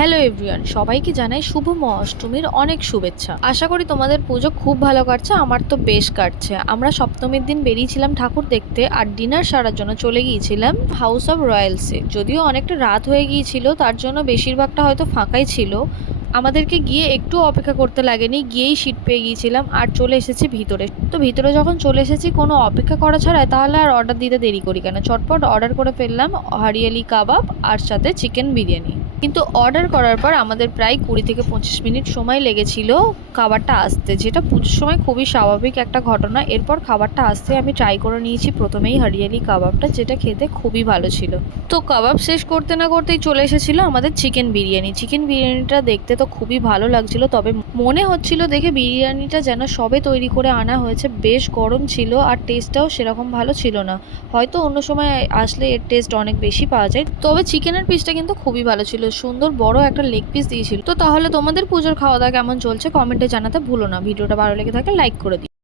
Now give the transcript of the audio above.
Hello everyone, সবাইকে জানাই শুভ মহাষ্টমীর অনেক শুভেচ্ছা। আশা করি তোমাদের পুজো খুব ভালো কাটছে। আমার তো বেশ কাটছে। আমরা সপ্তমীর দিন বেরিয়েছিলাম ঠাকুর দেখতে, আর ডিনার সারার জন্য চলে গিয়েছিলাম হাউস অফ রয়্যালসে। যদিও অনেকটা রাত হয়ে গিয়েছিল, তার জন্য বেশিরভাগটা হয়তো ফাঁকাই ছিল। আমাদেরকে গিয়ে একটু অপেক্ষা করতে লাগেনি, গিয়েই সিট পেয়ে গিয়েছিলাম আর চলে এসেছি ভিতরে। তো ভিতরে যখন চলে এসেছি, কোনো অপেক্ষা করা ছাড়া তাহলে আর অর্ডার দিতে দেরি করি কেন, চটপট অর্ডার করে ফেললাম হরিয়ালি কাবাব আর সাথে চিকেন বিরিয়ানি। কিন্তু অর্ডার করার পর আমাদের প্রায় 20 থেকে 25 মিনিট সময় লেগেছিল খাবারটা আসতে, যেটা পুজোর সময় খুবই স্বাভাবিক একটা ঘটনা। এরপর খাবারটা আসতে আমি ট্রাই করে নিয়েছি প্রথমেই হরিয়ালি কাবাবটা, যেটা খেতে খুবই ভালো ছিল। তো কাবাব শেষ করতে না করতেই চলে এসেছিলো আমাদের চিকেন বিরিয়ানি। চিকেন বিরিয়ানিটা দেখতে তো খুবই ভালো লাগছিল, তবে মনে হচ্ছিল দেখে বিরিয়ানিটা যেন সবে তৈরি করে আনা হয়েছে। বেশ গরম ছিল আর টেস্টটাও সেরকম ভালো ছিল না। হয়তো অন্য সময় আসলে এর টেস্ট অনেক বেশি পাওয়া যায়, তবে চিকেনের পিসটা কিন্তু খুবই ভালো ছিল। সুন্দর বড় একটা লেগ পিস দিয়েছিল। তো তাহলে তোমাদের পুজোর খাওয়া দাওয়া কেমন চলছে কমেন্টে জানাতে ভুলো না। ভিডিওটা ভালো লেগে থাকলে লাইক করে দিও।